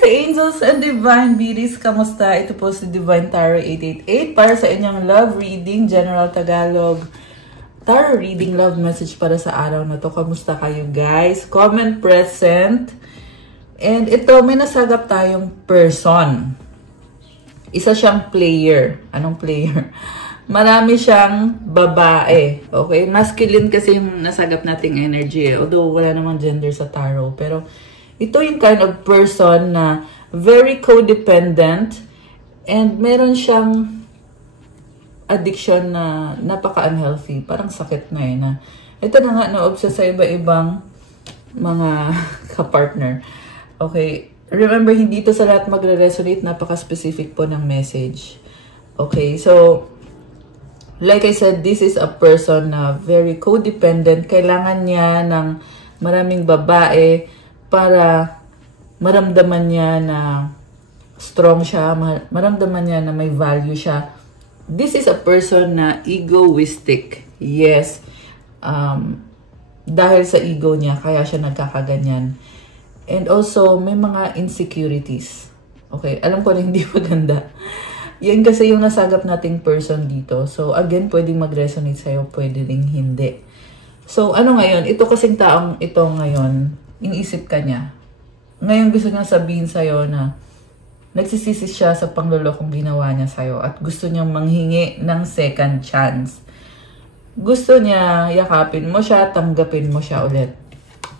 Hi Angels and Divine Beauties! Kamusta? Ito po si Divine Tarot 888 para sa inyong love reading, General Tagalog Tarot reading, love message para sa araw na to. Kamusta kayo guys? Comment present. And ito, may nasagap tayong person. Isa siyang player. Anong player? Marami siyang babae. Okay? Masculine kasi yung nasagap nating energy. Although wala namang gender sa tarot. Pero ito yung kind of person na very codependent and meron siyang addiction na napaka-unhealthy. Parang sakit na na ito na nga na-obsess sa iba-ibang mga kapartner. Okay. Remember, hindi ito sa lahat magre-resonate. Napaka-specific po ng message. Okay. So, like I said, this is a person na very codependent. Kailangan niya ng maraming babae para maramdaman niya na strong siya, maramdaman niya na may value siya. This is a person na egoistic. Yes. Dahil sa ego niya, kaya siya nagkakaganyan. And also, may mga insecurities. Okay, alam ko na hindi maganda. Yan kasi yung nasagap nating person dito. So, again, pwedeng mag-resonate sa'yo, pwede ring hindi. So, ano ngayon? Ito kasing taong ito ngayon, iniisip ka niya. Ngayon gusto niya sabihin sa'yo na nagsisisi siya sa panglolokong ginawa niya sa'yo at gusto niyang manghingi ng second chance. Gusto niya yakapin mo siya, tanggapin mo siya ulit.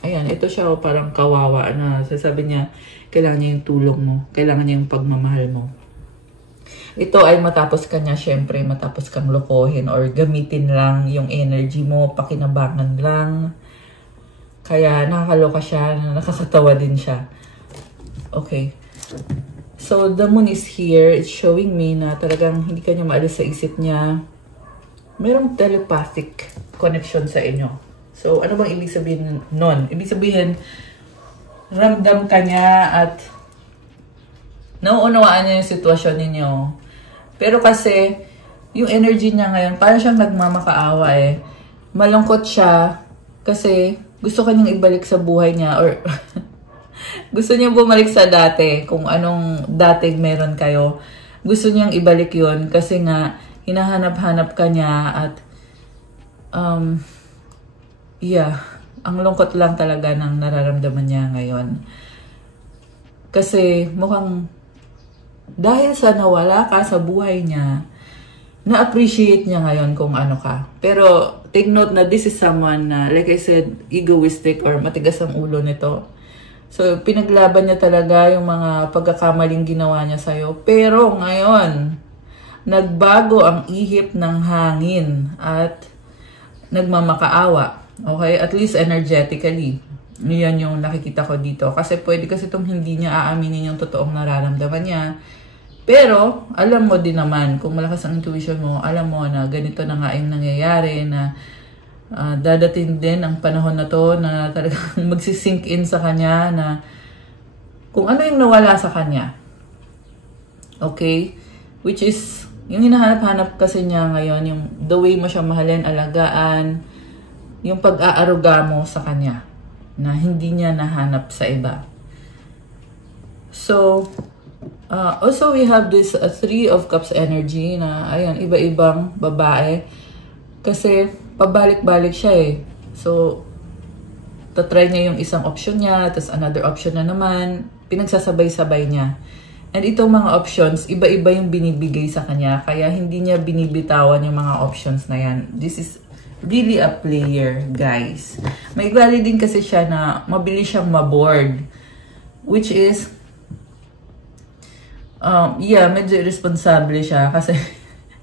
Ayan, ito siya parang kawawa na sasabi niya, kailangan niya yung tulong mo, kailangan niya yung pagmamahal mo. Ito ay matapos ka niya, syempre, matapos kang lokohin or gamitin lang yung energy mo, pakinabangan lang. Kaya nakakaloka siya, nakakatawa din siya. Okay. So, the moon is here. It's showing me na talagang hindi ka niya maalis sa isip niya. Mayroong telepathic connection sa inyo. So, ano bang ibig sabihin nun? Ibig sabihin, ramdam ka niya at nauunawaan niya yung sitwasyon ninyo. Pero kasi, yung energy niya ngayon, parang siyang nagmamakaawa eh. Malungkot siya kasi gusto kanyang ibalik sa buhay niya or gusto niya bumalik sa dati, kung anong dating meron kayo. Gusto niyang ibalik yun kasi nga hinahanap-hanap ka niya at yeah, ang lungkot lang talaga ng nararamdaman niya ngayon. Kasi mukhang dahil sa nawala ka sa buhay niya, na-appreciate niya ngayon kung ano ka. Pero take note na this is someone na, like I said, egoistic or matigas ang ulo nito. So, pinaglaban niya talaga yung mga pagkakamaling ginawa niya sa'yo. Pero ngayon, nagbago ang ihip ng hangin at nagmamakaawa. Okay? At least energetically. Yan yung nakikita ko dito. Kasi pwede kasi itong hindi niya aaminin yung totoong nararamdaman niya. Pero, alam mo din naman, kung malakas ang intuition mo, alam mo na ganito na nga yung nangyayari, na dadating din ang panahon na to na talagang magsisink in sa kanya na kung ano yung nawala sa kanya. Okay? Which is, yung hinahanap-hanap kasi niya ngayon, yung the way mo siya mahalin, alagaan, yung pag-aaruga mo sa kanya na hindi niya nahanap sa iba. So, also, we have this Three of Cups energy na, ayan, iba-ibang babae. Kasi, pabalik-balik siya eh. So, tatry niya yung isang option niya, tapos another option na naman. Pinagsasabay-sabay niya. And itong mga options, iba-iba yung binibigay sa kanya. Kaya, hindi niya binibitawan yung mga options na yan. This is really a player, guys. May ugali din kasi siya na mabilis siyang maboard. Which is, yeah, medyo irresponsible siya kasi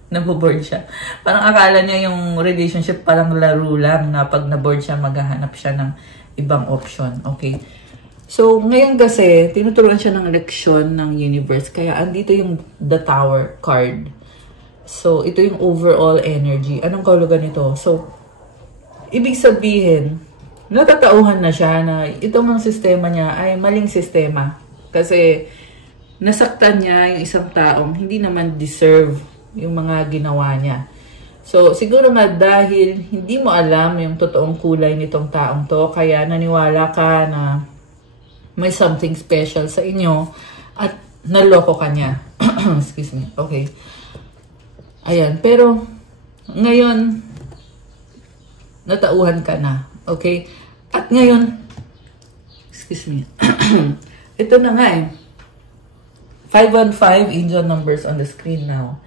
naboboard siya. Parang akala niya yung relationship parang laro lang na pag naboard siya, maghahanap siya ng ibang option. Okay. So, ngayon kasi, tinuturuan siya ng leksyon ng universe. Kaya, andito yung The Tower card. So, ito yung overall energy. Anong kahulugan nito? So, ibig sabihin, natatauhan na siya na itong sistema niya ay maling sistema. Kasi, nasaktan niya yung isang taong hindi naman deserve yung mga ginawa niya. So, siguro nga dahil hindi mo alam yung totoong kulay nitong taong to, kaya naniwala ka na may something special sa inyo at naloko ka niya. Excuse me. Okay. Ayan. Pero, ngayon, natauhan ka na. Okay? At ngayon, excuse me. Ito na nga eh. 515 angel numbers on the screen now.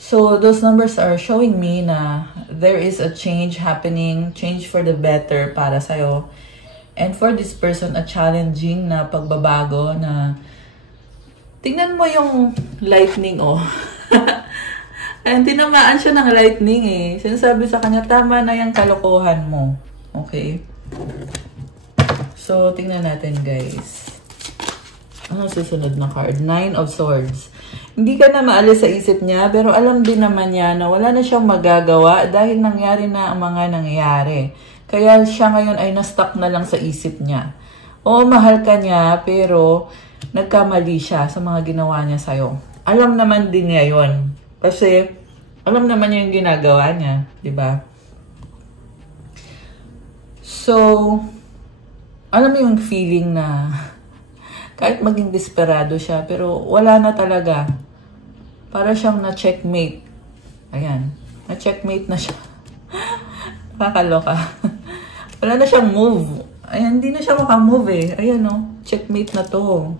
So, those numbers are showing me na there is a change happening, change for the better para sa'yo. And for this person, a challenging na pagbabago na tingnan mo yung lightning, oh. And tinamaan siya ng lightning eh. Sinasabi sa kanya, tama na yung kalokohan mo. Okay? So, tingnan natin guys. Ano susunod na card? 9 of Swords. Hindi ka na maalis sa isip niya, pero alam din naman niya na wala na siyang magagawa dahil nangyari na ang mga nangyayari. Kaya siya ngayon ay na-stuck na lang sa isip niya. Oo, mahal ka niya, pero nagkamali siya sa mga ginawa niya sa'yo. Alam naman din niya yun. Kasi, alam naman niya yung ginagawa niya. Diba? So, alam mo yung feeling na kahit maging desperado siya, pero wala na talaga. Para siyang na-checkmate. Ayan. Na-checkmate na siya. Nakakaloka. Wala na siyang move. Ayan, hindi na siya makamove eh. Ayan o. Checkmate na to.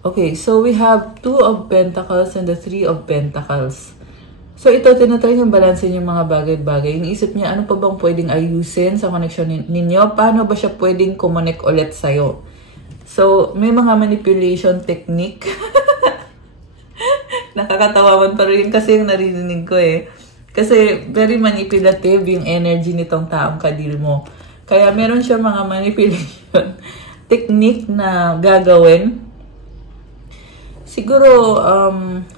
Okay, so we have 2 of Pentacles and the 3 of Pentacles. So ito, tinatry niyang balansin yung mga bagay-bagay. Iniisip niya, ano pa bang pwedeng ayusin sa connection ninyo? Paano ba siya pwedeng kumonek ulit sa'yo? So, may mga manipulation technique. Nakakatawawan pa rin kasi yung narinig ko eh. Kasi very manipulative yung energy nitong taong kadil mo. Kaya meron siya mga manipulation technique na gagawin. Siguro,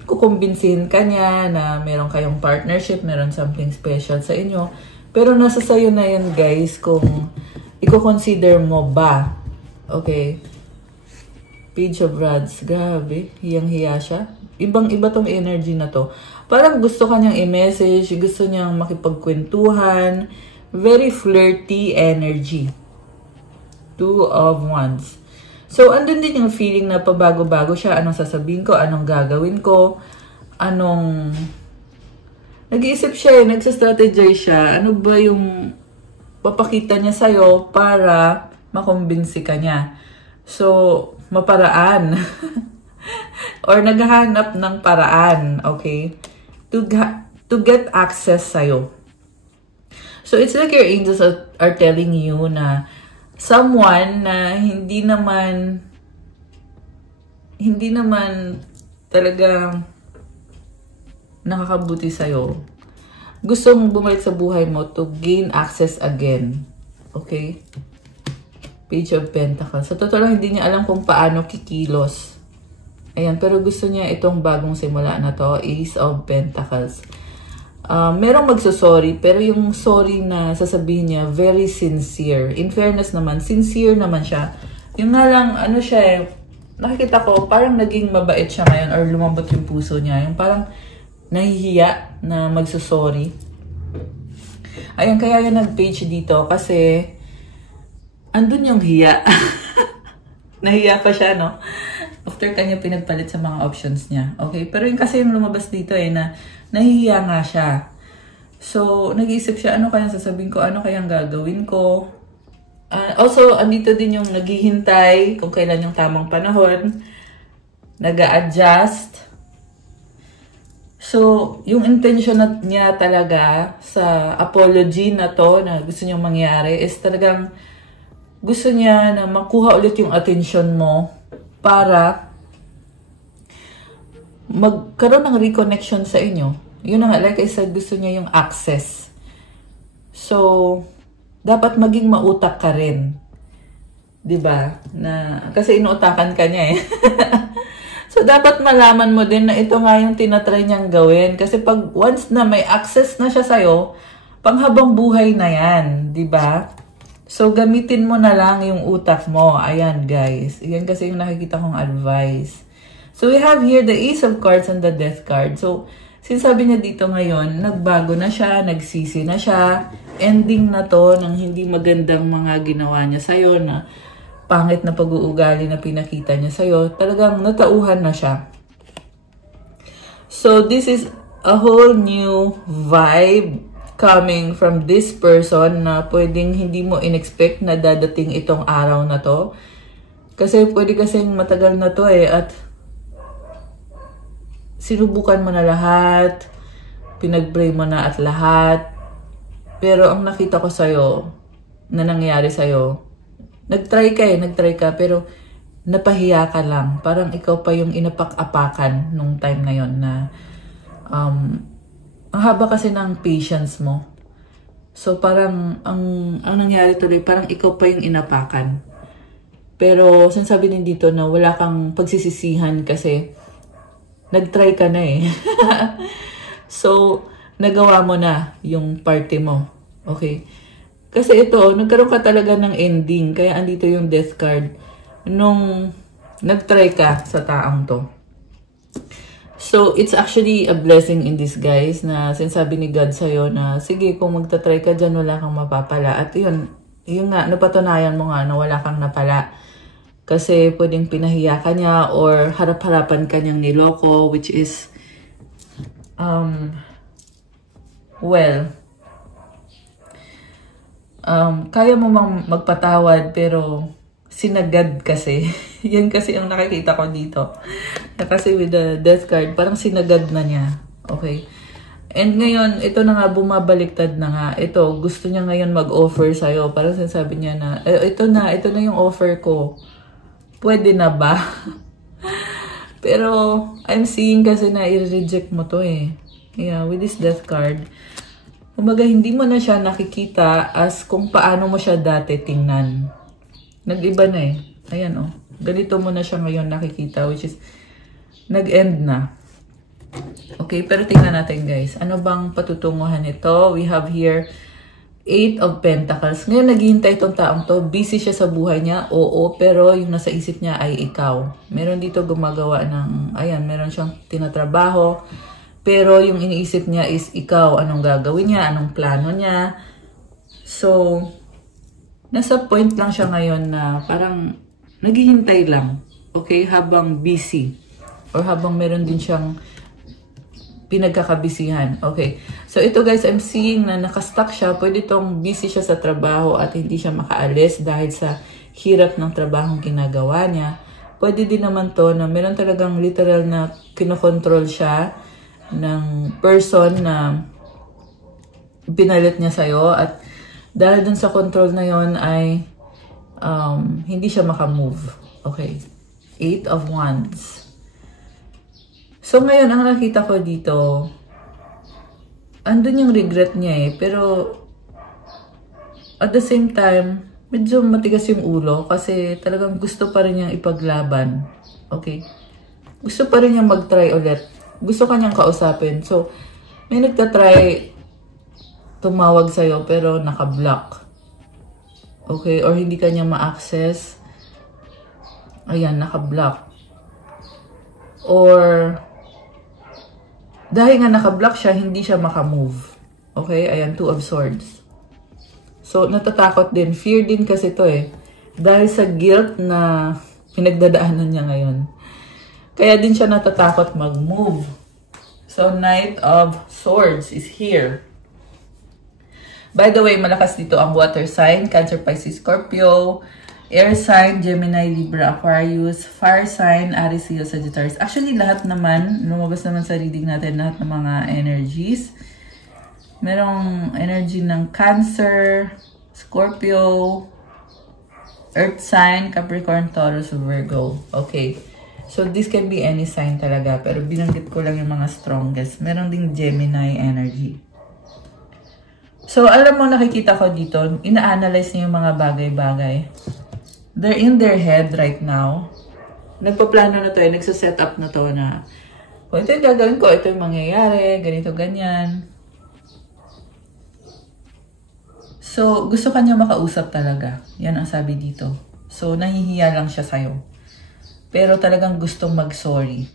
kukumbinsin ka niya na meron kayong partnership, meron something special sa inyo. Pero nasa sayo na yan guys kung i-consider mo ba. Okay. Page of Rods. Grabe. Hiyang-hiya siya. Ibang-iba tong energy na to. Parang gusto kanyang i-message, gusto niyang makipagkwentuhan. Very flirty energy. 2 of Wands. So, andun din yung feeling na pabago-bago siya. Anong sasabihin ko? Anong gagawin ko? Anong... Nag-iisip siya eh. Nagsastrategize siya. Ano ba yung papakita niya sa'yo para makumbinsi ka niya? So, maparaan. Or naghahanap ng paraan, okay? To get access sa'yo. So, it's like your angels are telling you na someone na hindi naman talaga nakakabuti sa'yo. Gustong bumalik sa buhay mo to gain access again. Okay? Page of Pentacles. Sa totoo lang, hindi niya alam kung paano kikilos. Ayan, pero gusto niya itong bagong simula na to, Ace of Pentacles. Merong magsasorry, pero yung sorry na sasabihin niya, very sincere. In fairness naman, sincere naman siya. Yung nga lang, ano siya eh, nakikita ko, parang naging mabait siya ngayon or lumambot yung puso niya. Yung parang nahihiya na magsasorry. Ayan, kaya yan nag-page dito kasi andun yung hiya. Nahiya pa siya, no? After kanya pinagpalit sa mga options niya. Okay? Pero yung kasi yung lumabas dito eh, na nahihiya nga siya. So, nag-iisip siya, ano kayang sasabihin ko? Ano kayang gagawin ko? Also, andito din yung naghihintay kung kailan yung tamang panahon. Nag-a-adjust. So, yung intention niya talaga sa apology na to na gusto niyang mangyari is talagang gusto niya na makuha ulit yung attention mo para magkaroon ng reconnection sa inyo. Yun na nga, like I said, gusto niya yung access. So, dapat maging mautak ka rin. Diba? Kasi inuutakan ka niya eh. So, dapat malaman mo din na ito nga yung tinatry niyang gawin. Kasi pag once na may access na siya sa'yo, panghabang buhay na yan. Diba? So, gamitin mo na lang yung utak mo. Ayan, guys. Yan kasi yung nakikita kong advice. So, we have here the Ace of Cards and the Death card. So, sinasabi niya dito ngayon, nagbago na siya, nagsisi na siya. Ending na to ng hindi magandang mga ginawa niya sa'yo na pangit na pag-uugali na pinakita niya sa'yo, talagang natauhan na siya. So, this is a whole new vibe coming from this person na pwedeng hindi mo in-expect na dadating itong araw na to. Kasi pwede kasing matagal na to at sinubukan mo na lahat, pinag-pray mo na at lahat. Pero ang nakita ko sa'yo, na nangyari sa'yo, nag-try ka pero napahiya ka lang. Parang ikaw pa yung inapak-apakan nung time na yon na ang haba kasi ng patience mo. So parang ang nangyari tuloy, parang ikaw pa yung inapakan. Pero sinasabi din dito na wala kang pagsisisihan kasi nag-try ka na eh. So nagawa mo na yung party mo. Okay? Kasi ito, nagkaroon ka talaga ng ending. Kaya andito yung death card nung nag-try ka sa taong to. So, it's actually a blessing in disguise na sinasabi ni God sa'yo na, sige, kung magta-try ka dyan, wala kang mapapala. At yun nga, napatunayan mo nga na wala kang napala. Kasi pwedeng pinahiya ka niya or harap-harapan ka niyang niloko, which is, kaya mo magpatawad pero sinagad kasi. Yan kasi ang nakikita ko dito. Kasi with the death card, parang sinagad na niya. Okay? And ngayon, ito na nga, bumabaliktad na nga. Ito, gusto niya ngayon mag-offer sa'yo. Parang sinasabi niya na, ito na yung offer ko. Pwede na ba? Pero, I'm seeing kasi na i-reject mo to eh. Yeah, with this death card, kumbaga, hindi mo na siya nakikita as kung paano mo siya dati tingnan. Nag-iba na eh. Ayan oh. Ganito mo na siya ngayon nakikita, which is nag-end na. Okay, pero tingnan natin guys. Ano bang patutunguhan nito? We have here 8 of Pentacles. Ngayon naghihintay itong taong to. Busy siya sa buhay niya. Oo, pero yung nasa isip niya ay ikaw. Meron dito gumagawa ng, ayan, meron siyang tinatrabaho. Pero yung iniisip niya is ikaw. Anong gagawin niya? Anong plano niya? So, nasa point lang siya ngayon na parang naghihintay lang. Okay? Habang busy. Or habang meron din siyang pinagkakabisihan. Okay. So, ito guys, I'm seeing na nakastuck siya. Pwede itong busy siya sa trabaho at hindi siya makaalis dahil sa hirap ng trabahong ginagawa niya. Pwede din naman to na meron talagang literal na kinokontrol siya ng person na pinalit niya sa'yo. At dahil dun sa control na yon ay hindi siya makamove. Okay. 8 of Wands. So, ngayon, ang nakita ko dito, andun yung regret niya eh. Pero, at the same time, medyo matigas yung ulo kasi talagang gusto pa rin niyang ipaglaban. Okay? Gusto pa rin niyang mag-try ulit. Gusto ka niyang kausapin. So, may nagtatry tumawag sa'yo pero naka-block. Okay? Or hindi ka niya ma-access. Ayan, naka-block. Or dahil nga naka-block siya, hindi siya makamove. Okay? Ayan, 2 of Swords. So, natatakot din. Fear din kasi to eh. Dahil sa guilt na pinagdadaanan niya ngayon. Kaya din siya natatakot mag-move. So, Knight of Swords is here. By the way, malakas dito ang water sign. Cancer, Pisces, Scorpio. Air sign, Gemini, Libra, Aquarius, fire sign, Aries, Leo, Sagittarius. Actually, lahat naman, lumabas naman sa reading natin, lahat ng mga energies. Merong energy ng Cancer, Scorpio, Earth sign, Capricorn, Taurus, Virgo. Okay. So, this can be any sign talaga. Pero binanggit ko lang yung mga strongest. Meron ding Gemini energy. So, alam mo, nakikita ko dito, ina-analyze niya yung mga bagay-bagay. They're in their head right now. Nagpaplano na to, nagsaset up na to na, kung ito yung gagawin ko, ito yung mangyayari, ganito, ganyan. So, gusto kanya makausap talaga. Yan ang sabi dito. So, nahihiya lang siya sa'yo. Pero talagang gustong mag-sorry.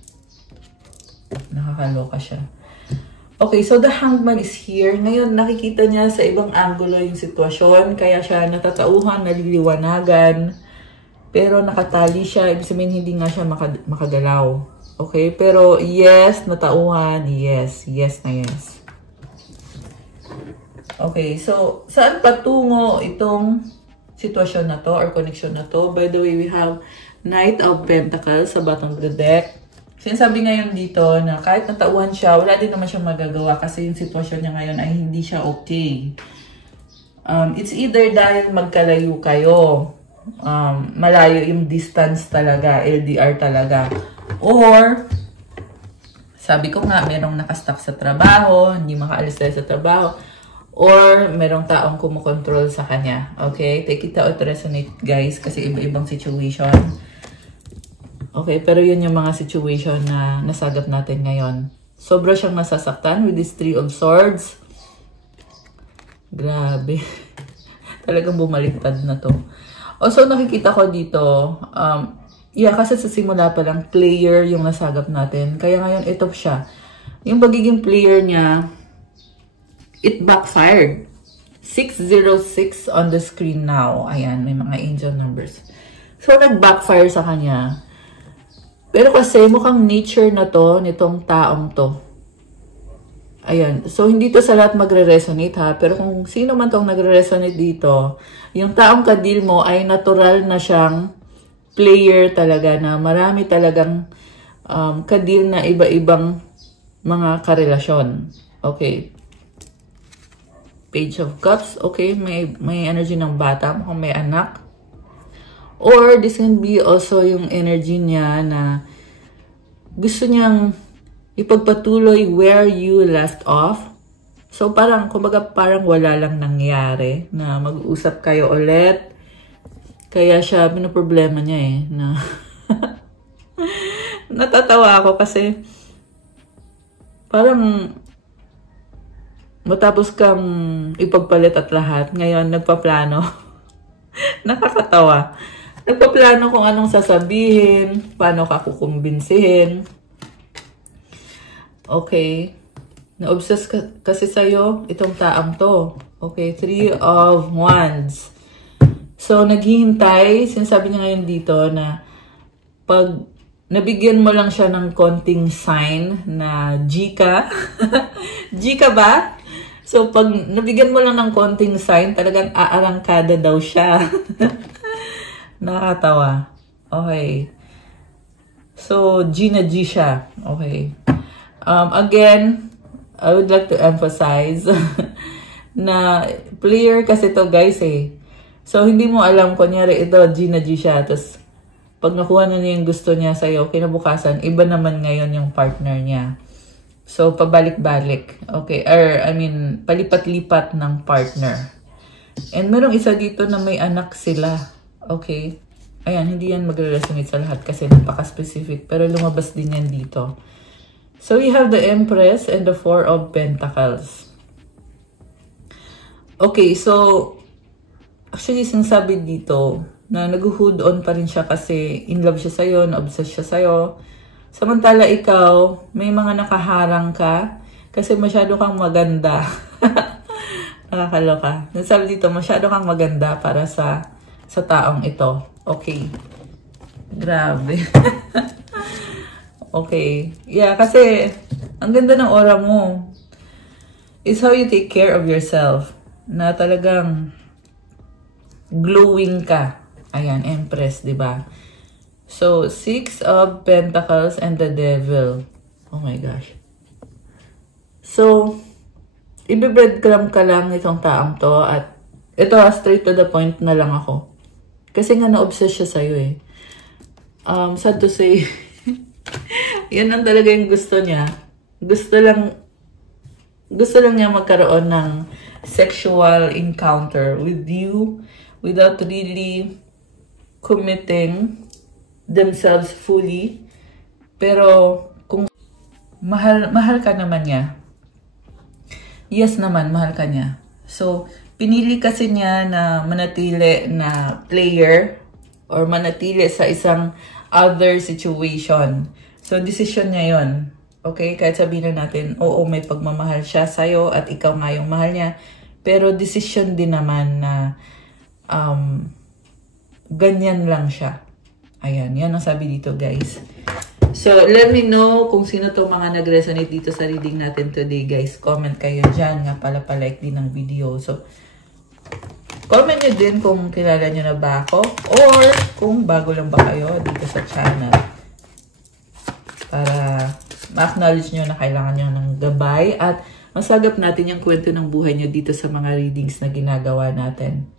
Nakakaloka siya. Okay, so the Hangman is here. Ngayon, nakikita niya sa ibang angulo yung sitwasyon. Kaya siya natatauhan, naliliwanagan. Pero nakatali siya. Ibig sabihin, hindi nga siya makagalaw. Okay? Pero yes, natauhan. Yes. Yes na yes. Okay. So, saan patungo itong sitwasyon na to or connection na to? By the way, we have Knight of Pentacles sa bottom of the deck. Sinasabi ngayon dito na kahit natauhan siya, wala din naman siyang magagawa kasi yung sitwasyon niya ngayon ay hindi siya okay. It's either dahil magkalayo kayo, malayo yung distance talaga, LDR talaga. Or, sabi ko nga, merong nakastuck sa trabaho, hindi makaalis tayo sa trabaho. Or, merong taong kumukontrol sa kanya. Okay? Take it out to resonate, guys, kasi iba-ibang situation. Okay, pero yun yung mga situation na nasagap natin ngayon. Sobra siyang nasasaktan with this 3 of Swords. Grabe. Talagang bumaliktad na to. Also, nakikita ko dito, kasi sa simula pa lang, player yung nasagap natin. Kaya ngayon, ito siya. Yung pagiging player niya, it backfired. 606 on the screen now. Ayan, may mga angel numbers. So, nag-backfire sa kanya. Pero kasi mukhang nature na to, nitong taong to. Ayan. So, hindi to sa lahat magre-resonate ha. Pero kung sino man tong nagre-resonate dito, yung taong kadil mo ay natural na siyang player talaga na marami talagang kadil na iba-ibang mga karelasyon. Okay. Page of Cups. Okay. May energy ng bata. Mukhang may anak. Or, this can be also yung energy niya na gusto niyang ipagpatuloy where you left off. So, kumbaga parang wala lang nangyari na mag-usap kayo ulit. Kaya siya, pinoproblema niya na natatawa ako kasi parang matapos kang ipagpalit at lahat, ngayon nagpaplano. Nakakatawa. Nagpaplano kung anong sasabihin, paano ka kukumbinsihin. Okay. Na-obsess kasi sa'yo itong taang to. Okay, 3 of Wands. So, naghihintay, sinasabi niya ngayon dito na pag nabigyan mo lang siya ng konting sign na G ka. G ka ba? So, pag nabigyan mo lang ng konting sign, talagang aarangkada daw siya. Nakakatawa. Okay. So, G na G siya. Okay. Again, I would like to emphasize na player kasi to guys So, hindi mo alam, kunyari ito, G na G siya. Tapos, pag nakuha na niya yung gusto niya sa'yo, kinabukasan, iba naman ngayon yung partner niya. So, pabalik-balik. Okay. Palipat-lipat ng partner. And merong isa dito na may anak sila. Okay. Ayan, hindi yan magre-resonate sa lahat kasi napaka-specific. Pero lumabas din yan dito. So, we have the Empress and the 4 of Pentacles. Okay, so, actually, sinasabi dito na nag-hood on pa rin siya kasi in love siya sa'yo, na-obsess siya sa'yo. Samantala ikaw, may mga nakaharang ka kasi masyado kang maganda. Nakakaloka. Sinasabi dito, masyado kang maganda para sa taong ito. Okay. Grabe. Okay. Yeah, kasi ang ganda ng aura mo. It's how you take care of yourself. Na talagang glowing ka. Ayan, Empress, diba? So, 6 of Pentacles and the Devil. Oh my gosh. So, i-breadcrumb ka lang itong taong to at ito straight to the point na lang ako. Kasi nga na-obsess siya sa'yo sad to say, yan ang talaga yung gusto niya. Gusto lang niya magkaroon ng sexual encounter with you without really committing themselves fully. Pero kung mahal ka naman niya. Yes naman, mahal ka niya. So, pinili kasi niya na manatili na player or manatili sa isang other situation. So, decision niya yon. Okay? Kahit sabihin na natin, oo, may pagmamahal siya sa'yo at ikaw nga yung mahal niya. Pero decision din naman na ganyan lang siya. Ayan, yan ang sabi dito, guys. So, let me know kung sino to mga nag-resonate dito sa reading natin today, guys. Comment kayo dyan. Nga pala pa-like din ng video. So, comment nyo din kung kilala nyo na ba ako or kung bago lang ba kayo dito sa channel. Para ma-acknowledge nyo na kailangan nyo ng gabay at masagap natin yung kwento ng buhay nyo dito sa mga readings na ginagawa natin.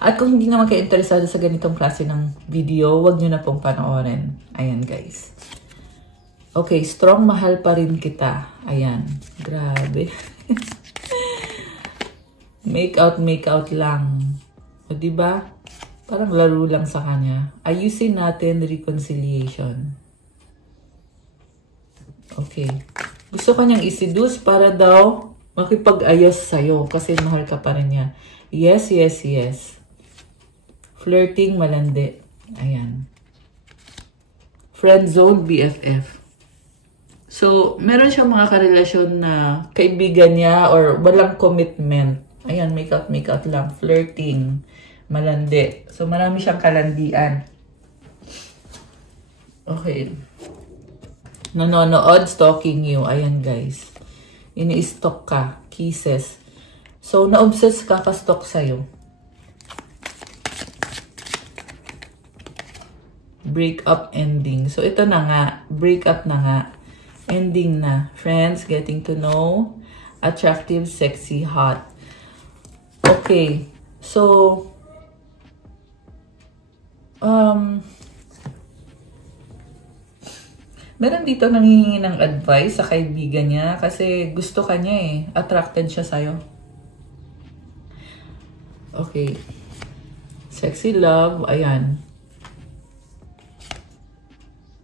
At kung hindi naman kayo interesado sa ganitong klase ng video, wag nyo na pong panoorin. Ayan, guys. Okay, strong mahal pa rin kita. Ayan, grabe. make out lang. O, diba? Parang laro lang sa kanya. Ayusin natin reconciliation. Okay. Gusto kanyang iseduce para daw makipag-ayos sa'yo kasi mahal ka pa rin niya. Yes, yes, yes. Flirting, malandi. Ayan. Friend zone, BFF. So, meron siyang mga karelasyon na kaibigan niya or walang commitment. Ayan, make out lang. Flirting, malandi. So, marami siyang kalandian. Okay. Nanonood, stalking you. Ayan, guys. Ini-stalk ka. Kisses. So, na-obsess ka ka-stalk sa'yo. Breakup ending. So, ito na nga. Breakup na nga. Ending na. Friends, getting to know. Attractive, sexy, hot. Okay. So, meron dito nanghihingi ng advice sa kaibigan niya kasi gusto ka niya eh. Attracted siya sa'yo. Okay. Sexy love. Ayan.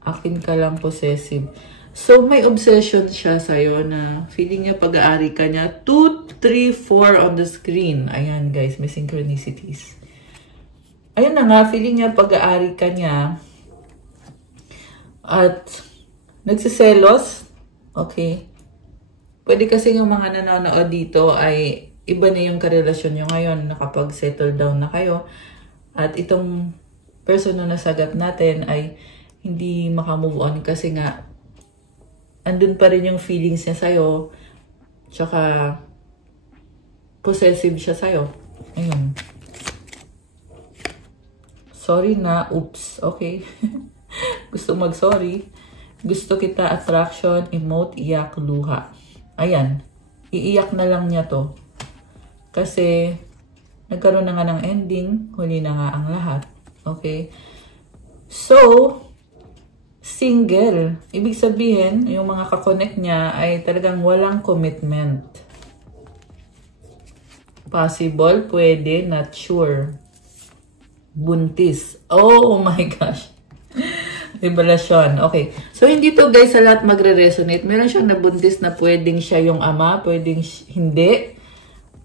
Akin ka lang possessive. So, may obsession siya sa'yo na feeling niya pag-aari ka niya. 2, 3, 4 on the screen. Ayan, guys. May synchronicities. Ayun na nga. Feeling niya pag-aari ka niya. At nagsiselos. Okay. Pwede kasi yung mga nanonood dito ay iba na yung karelasyon nyo ngayon. Nakapag-settle down na kayo. At itong person na nasagat natin ay hindi makamove on kasi nga andun pa rin yung feelings niya sa'yo. Tsaka possessive siya sa'yo. Ayun. Sorry na. Oops. Okay. Gusto mag-sorry. Gusto kita, attraction, emote, iyak, luha. Ayan. Iiyak na lang niya to. Kasi nagkaroon na nga ng ending. Huli na nga ang lahat. Okay. So, single. Ibig sabihin, yung mga kakonect niya ay talagang walang commitment. Possible, pwede, not sure. Buntis. Oh my gosh. Revelasyon. Okay. So, hindi to guys sa lahat magre-resonate. Meron siyang nabuntis na pwedeng siya yung ama, pwedeng hindi.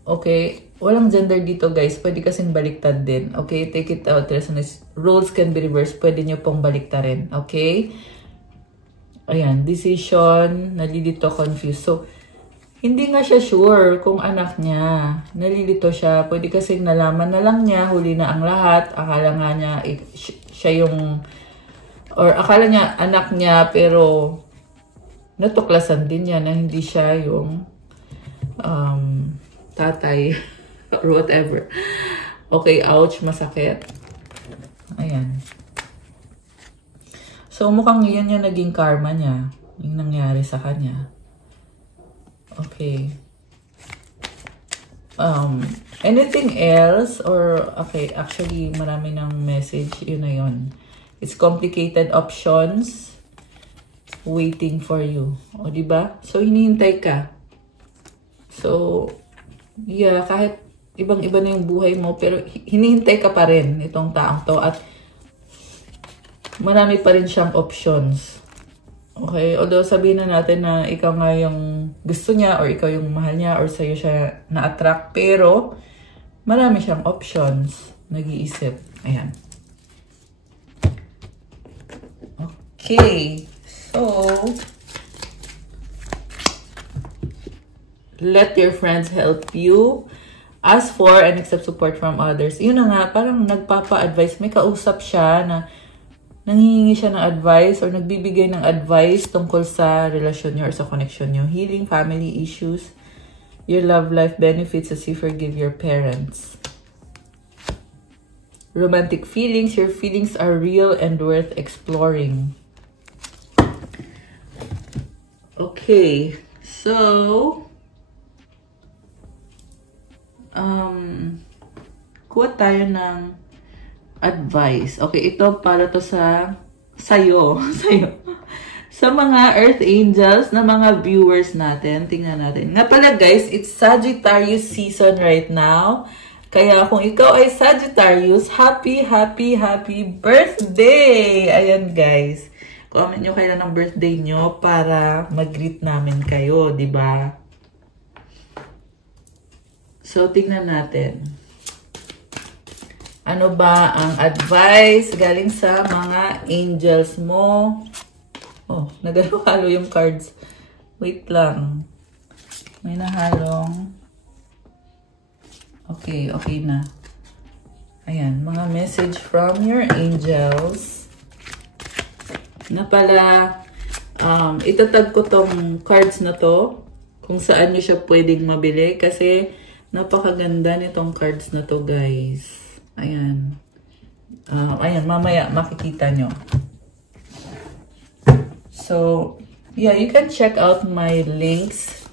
Okay. Walang gender dito guys. Pwede kasing baliktad din. Okay. Take it out. Resonance. Roles can be reversed. Pwede nyo pong baliktarin. Okay. Ayan. Decision. Nalilito. Confused. So, hindi nga siya sure kung anak niya. Nalilito siya. Pwede kasing nalaman na lang niya. Huli na ang lahat. Akala nga niya siya yung or akala niya anak niya pero natuklasan din niya na hindi siya yung tatay or whatever. Okay, ouch, masakit. Ayan. So, mukhang yan yung naging karma niya. Yung nangyari sa kanya. Okay. Anything else? Or, okay, actually, marami ng message. Yun na yun. It's complicated options waiting for you. O, diba? So, hinihintay ka. So, yeah, kahit ibang-iba na yung buhay mo, pero hinihintay ka pa rin itong taong to at marami pa rin siyang options. Okay? Although sabihin na natin na ikaw nga yung gusto niya or ikaw yung mahal niya or sa'yo siya na-attract, pero marami siyang options. Nag-iisip. Ayan. Okay. So, let your friends help you. Ask for and accept support from others. Yun na nga, parang nagpapa-advise. May kausap siya na Nanghihingi siya ng advice or nagbibigay ng advice tungkol sa relasyon niyo or sa connection niyo. Healing family issues, your love life benefits as you forgive your parents. Romantic feelings, your feelings are real and worth exploring. Okay, so kuha tayo ng advice. Okay, ito para to sa'yo. Sa mga Earth Angels na mga viewers natin. Tingnan natin. Nga pala guys, it's Sagittarius season right now. Kaya kung ikaw ay Sagittarius, happy birthday! Ayan guys. Comment nyo kailan ang birthday nyo para mag-greet namin kayo, di ba? So, tingnan natin. Ano ba ang advice galing sa mga angels mo? Oh, nagalo-halo yung cards. Wait lang. May nahalong. Okay, okay na. Ayan, mga message from your angels. Na pala, itatag ko tong cards na to kung saan nyo siya pwedeng mabili kasi napakaganda nitong cards na to, guys. Ayan. Ayan, mamaya makikita nyo. So, yeah, you can check out my links.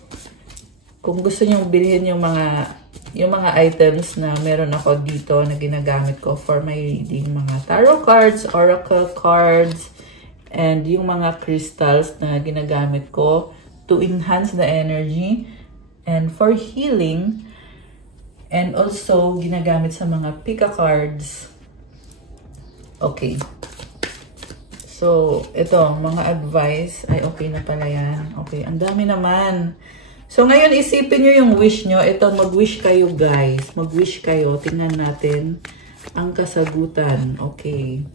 Kung gusto nyo bilhin yung mga items na meron ako dito na ginagamit ko for my reading. Mga tarot cards, oracle cards, and yung mga crystals na ginagamit ko to enhance the energy and for healing. And also, ginagamit sa mga Pika cards. Okay. So, ito, mga advice. Ay, okay na pala yan. Okay, ang dami naman. So, ngayon, isipin nyo yung wish nyo. Ito, mag-wish kayo, guys. Mag-wish kayo. Tingnan natin ang kasagutan. Okay.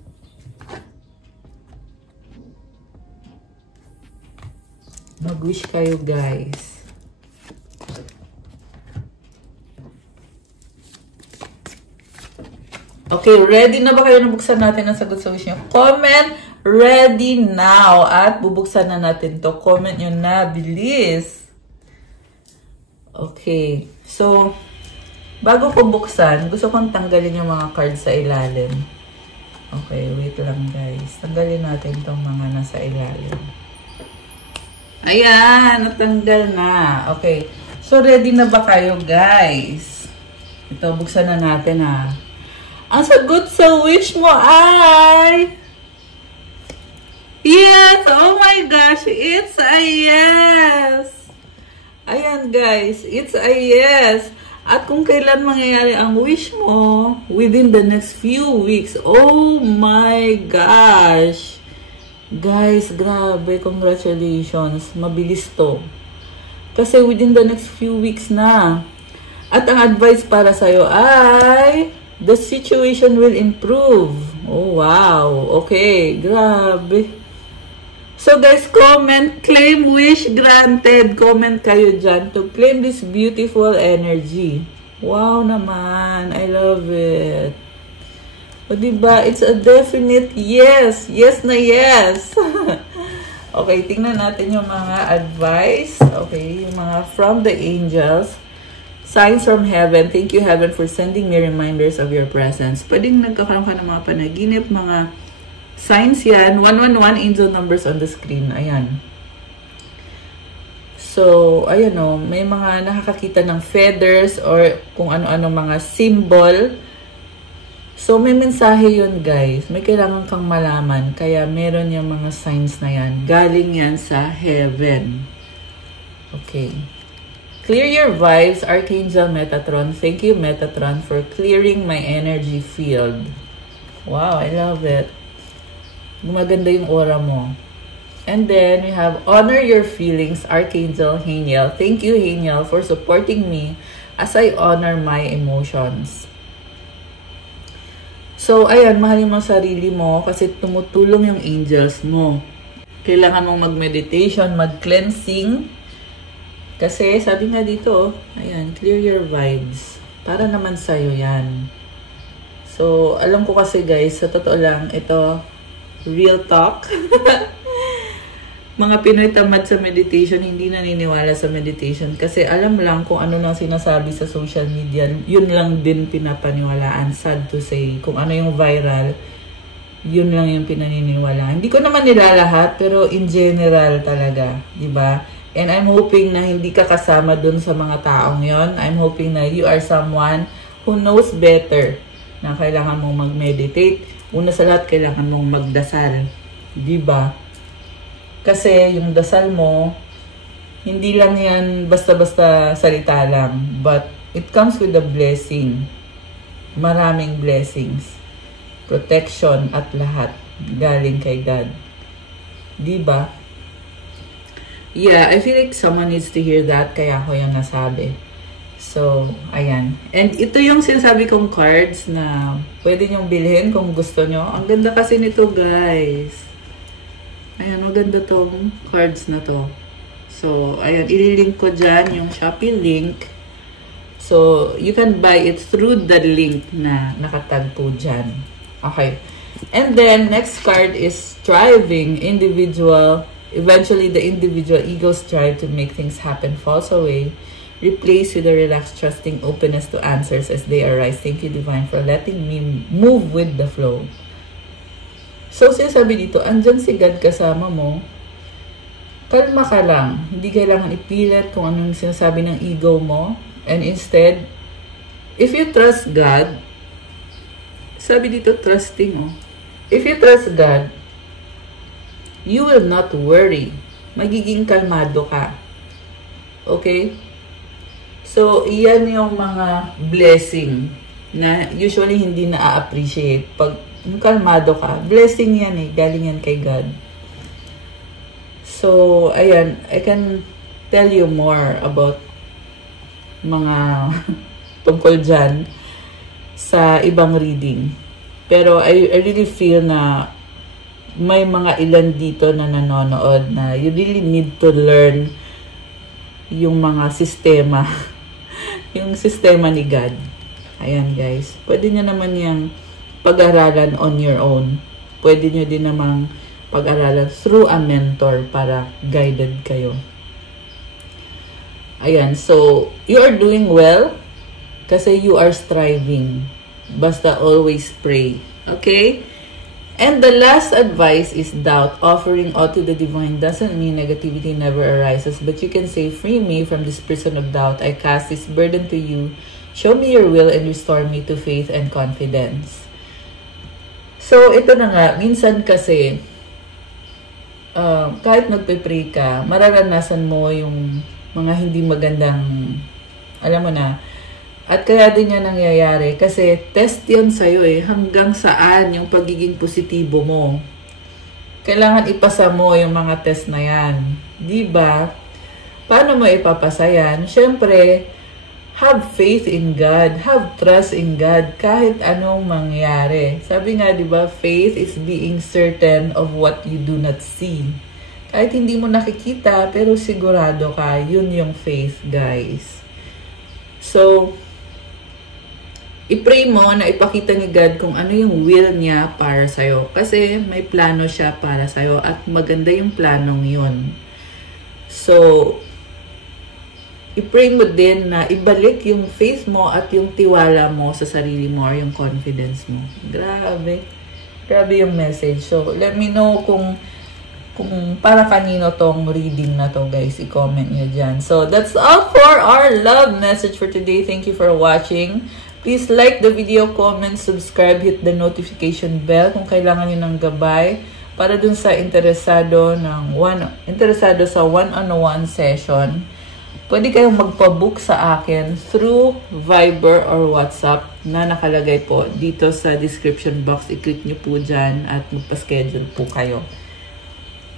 Mag-wish kayo, guys. Okay, ready na ba kayo na buksan natin ang sagot sa wish nyo? Comment ready now at bubuksan na natin to. Comment nyo na, bilis. Okay, so bago ko buksan, gusto kong tanggalin yung mga cards sa ilalim. Okay, wait lang guys. Tanggalin natin tong mga nasa ilalim. Ayan, natanggal na. Okay, so ready na ba kayo guys? Ito, buksan na natin ha. Ang sagot sa wish mo ay... Yes! Oh my gosh! It's a yes! Ayan guys, it's a yes! At kung kailan mangyayari ang wish mo, within the next few weeks, oh my gosh! Guys, grabe, congratulations! Mabilis to. Kasi within the next few weeks na. At ang advice para sa'yo ay... The situation will improve. Oh, wow. Okay. Grabe. So, guys, comment. Claim wish granted. Comment kayo dyan to claim this beautiful energy. Wow naman. I love it. O, diba? It's a definite yes. Yes na yes. Okay, tingnan natin yung mga advice. Okay, yung mga from the angels. Signs from heaven. Thank you, heaven, for sending me reminders of your presence. Pwedeng nagkakaroon ka ng mga panaginip, mga signs yan. 111 angel numbers on the screen. Ayan. So, ayan o. May mga nakakakita ng feathers or kung ano-ano mga symbol. So, may mensahe yun, guys. May kailangan kang malaman. Kaya, meron yung mga signs na yan. Galing yan sa heaven. Okay. Clear your vibes, Archangel Metatron. Thank you, Metatron, for clearing my energy field. Wow, I love it. Gumaganda yung aura mo. And then, we have honor your feelings, Archangel Haniel. Thank you, Haniel, for supporting me as I honor my emotions. So, ayan, mahalin mo sarili mo kasi tumutulong yung angels mo. Kailangan mong mag-meditation, mag-cleansing. Kasi, sabi nga dito, ayan, clear your vibes. Para naman sa'yo yan. So, alam ko kasi guys, sa totoo lang, ito, real talk. Mga Pinoy tamad sa meditation, hindi naniniwala sa meditation kasi alam lang kung ano nang sinasabi sa social media, yun lang din pinapaniwalaan. Sad to say, kung ano yung viral, yun lang yung pinaniniwalaan. Hindi ko naman nilalahat, pero in general talaga, di ba? And I'm hoping na hindi ka kasama dun sa mga taong yon. I'm hoping na you are someone who knows better na kailangan mong mag-meditate. Una sa lahat, kailangan mong magdasal. Di ba? Kasi yung dasal mo, hindi lang yan basta-basta salita lang. But it comes with a blessing. Maraming blessings. Protection at lahat galing kay God. Diba? Yeah, I feel like someone needs to hear that. Kaya ako yung nasabi. So, ayan. And ito yung sinasabi kong cards na pwede nyong bilhin kung gusto nyo. Ang ganda kasi nito, guys. Ayan, maganda tong cards na to. So, ayan, ililink ko dyan yung Shopee link. So, you can buy it through the link na nakatag po dyan. Okay. And then, next card is striving, individual. Eventually, the individual ego strive to make things happen falls away. Replace with a relaxed, trusting openness to answers as they arise. Thank you, Divine, for letting me move with the flow. So, sinasabi dito, andyan si God kasama mo, kalma ka lang. Hindi kailangan ipilit kung anong sinasabi ng ego mo. And instead, if you trust God, sabi dito, trusting, oh. If you trust God, you will not worry. Magiging kalmado ka. Okay? So, iyan yung mga blessing na usually hindi na-appreciate. Pag kalmado ka, blessing yan eh. Galing yan kay God. So, ayan. I can tell you more about mga tungkol dyan sa ibang reading. Pero I really feel na may mga ilan dito na nanonood na you really need to learn yung mga sistema. Yung sistema ni God. Ayan, guys. Pwede nyo naman yung pag-aralan on your own. Pwede nyo din namang pag-aralan through a mentor para guided kayo. Ayan, so, you are doing well kasi you are striving. Basta always pray. Okay? And the last advice is doubt. Offering all to the divine doesn't mean negativity never arises, but you can say, free me from this prison of doubt. I cast this burden to you. Show me your will and restore me to faith and confidence. So, ito na nga, minsan kasi, kahit nagpe-pray ka, mararanasan mo yung mga hindi magandang, alam mo na, at kaya din yan nangyayari, kasi test yan sa'yo eh, hanggang saan yung pagiging positibo mo. Kailangan ipasa mo yung mga test na yan. Diba? Paano mo ipapasa yan? Siyempre, have faith in God. Have trust in God kahit anong mangyari. Sabi nga, di ba, faith is being certain of what you do not see. Kahit hindi mo nakikita, pero sigurado ka, yun yung faith, guys. So, i-pray mo na ipakita ni God kung ano yung will niya para sa'yo. Kasi may plano siya para sa'yo at maganda yung planong yun. So, i-pray mo din na ibalik yung faith mo at yung tiwala mo sa sarili mo or yung confidence mo. Grabe. Grabe yung message. So, let me know kung para kanino tong reading na to, guys. I-comment nyo dyan. So, that's all for our love message for today. Thank you for watching. Please like the video, comment, subscribe, hit the notification bell kung kailangan nyo ng gabay para dun sa interesado sa one-on-one session. Pwede kayong magpa-book sa akin through Viber or WhatsApp na nakalagay po dito sa description box. I-click nyo po dyan at magpa-schedule po kayo.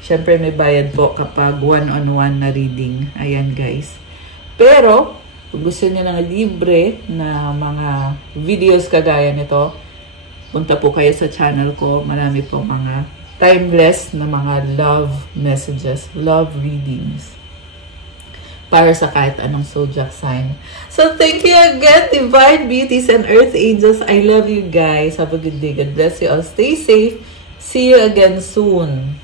Siyempre may bayad po kapag one-on-one na reading. Ayan, guys. Pero, kung gusto nyo ng libre na mga videos kagaya nito, punta po kayo sa channel ko. Marami po mga timeless na mga love messages, love readings para sa kahit anong zodiac sign. So, thank you again, Divine Beauties and Earth Angels. I love you guys. Have a good day. God bless you all. Stay safe. See you again soon.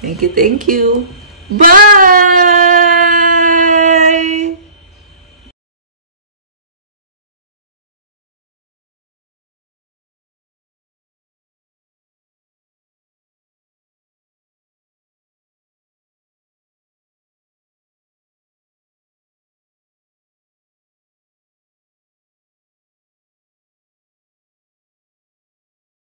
Thank you, thank you. Bye!